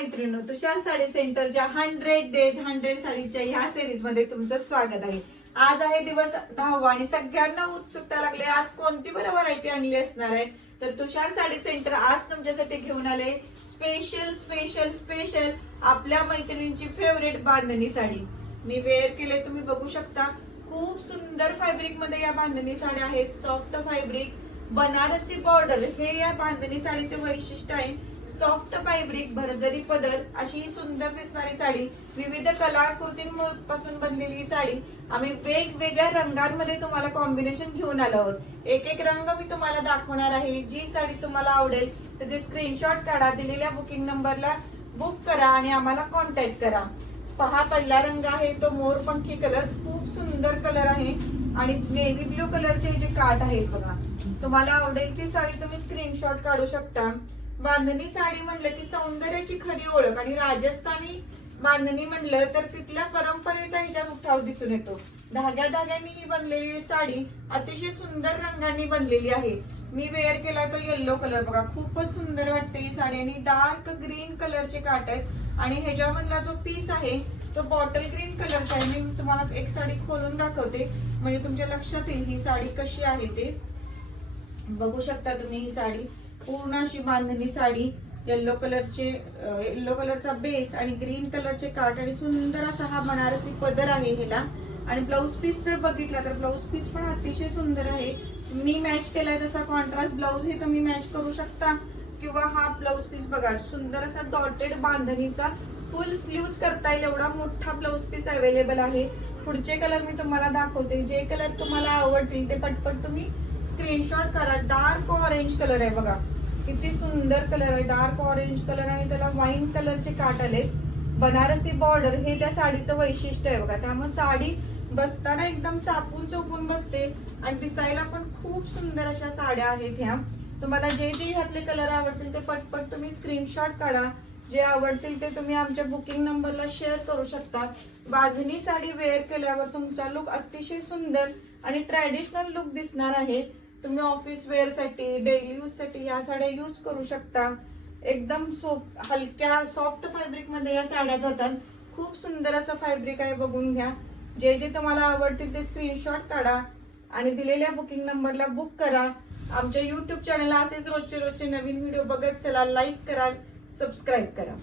मैत्रिणी, तुषार साडी सेंटरच्या 100 डेज 100 साडीच्या ह्या सिरीज मध्ये तुमचं स्वागत आहे। आज आहे दिवस 10वा आणि सगळ्यांना उत्सुकता लागली आज कोणती बरं व्हरायटी आणली असणार आहे। तर तुषार साडी सेंटर आज तुमच्यासाठी घेऊन आले स्पेशल स्पेशल स्पेशल आपल्या मैत्रिणींची फेवरेट बांधणी साडी। मी वेअर केले, तुम्ही बघू शकता। खूप सुंदर फॅब्रिक मध्ये या बांधणी साड्या आहेत। सॉफ्ट फॅब्रिक, बनारसी बॉर्डर हे या बांधणी साडीचे वैशिष्ट्य आहे। सॉफ्ट फॅब्रिक, भरजरी पदर, अशी सुंदर दिसणारी साडी, विविध कलाकृतींपासून बनलेली साडी आम्ही वेगवेगळ्या रंगांमध्ये तुम्हाला कॉम्बिनेशन घेऊन आलो आहोत। एक एक रंग मी तुम्हाला दाखवणार आहे। जी साडी तुम्हाला आवडेल त्याचे स्क्रीनशॉट काढा, दिलेल्या बुकिंग नंबरला बुक करा आणि आम्हाला कॉन्टॅक्ट करा। पहा, पहिला रंग आहे तो मोरपंखी कलर, खूप सुंदर कलर आहे आणि नेव्ही ब्लू कलरचे जे काठ आहेत बघा। तुम्हाला आवडेल ती साडी तुम्ही स्क्रीनशॉट काढू शकता। बांधणी साडी म्हणलं की सौंदर्याची खरी ओळख आणि राजस्थानी बांधणी म्हणलं तर तिथल्या परंपरेचा हिच्यात उठाव दिसून येतो। धाग्या धाग्यांनी ही बनलेली साडी अतिशय सुंदर रंगांनी बनलेली आहे। मी वेअर केला तो येल्लो कलर बघा, खूपच सुंदर वाटते ही साडी आणि डार्क ग्रीन कलरचे काठ आहेत आणि ह्याच्यामधला जो पीस आहे तो बॉटल ग्रीन कलरचा आहे। मी तुम्हाला एक साडी खोलून दाखवते म्हणजे तुमच्या लक्षात येईल ही साडी कशी आहे ते। बघू शकता तुम्ही ही साडी पूर्ण अशी बांधणी साडी, येल्लो कलरचा बेस आणि ग्रीन कलरचे काठ आणि सुंदर असा हा बनारसी पदर आहे ह्याला। आणि ब्लाउज पीस जर बघितला तर ब्लाउज पीस पण अतिशय सुंदर आहे। मी मॅच केलाय तसा कॉन्ट्रास्ट ब्लाउज हे तुम्ही मॅच करू शकता किंवा हा ब्लाउज पीस बघा, सुंदर असा डॉटेड बांधणीचा फुल स्लीव्ज करता येईल एवढा मोठा ब्लाउज पीस अवेलेबल आहे। पुढचे कलर मी तुम्हाला दाखवते, जे कलर तुम्हाला आवडतील ते पटपट तुम्ही स्क्रीनशॉट करा। डार्क ऑरेंज कलर आहे बघा, किती सुंदर कलर आहे, डार्क ऑरेंज कलर आणि त्याला वाईन कलरचे काठ आले। बनारसी बॉर्डर हे त्या साडीचं वैशिष्ट्य आहे बघा, त्यामुळे साडी बसताना एकदम चापून चौपून बसते आणि दिसायला पण खूप सुंदर अशा साड्या आहेत ह्या। तुम्हाला जे जे ह्यातले कलर आवडतील ते पटपट तुम्ही स्क्रीनशॉट काढा, जे आवडतील ते तुम्ही आमच्या बुकिंग नंबरला शेअर करू शकता। बांधणी साडी वेअर केल्यावर तुमचा लुक अतिशय सुंदर आणि ट्रॅडिशनल लुक दिसणार आहे। तुम्ही ऑफिस वेअर साठी, डेली यूज साठी या साड्या यूज करू शकता। एकदम हलक्या सॉफ्ट फॅब्रिक मध्ये या साड्या जातात। खूप सुंदर असं फॅब्रिक आहे, बघून घ्या। जे जे तुम्हाला आवडतील ते स्क्रीनशॉट काढा आणि दिलेल्या बुकिंग नंबरला बुक करा। आमच्या YouTube चॅनलला असेच रोजचे नवीन व्हिडिओ बघत चला, लाईक करा, सबस्क्राईब करा।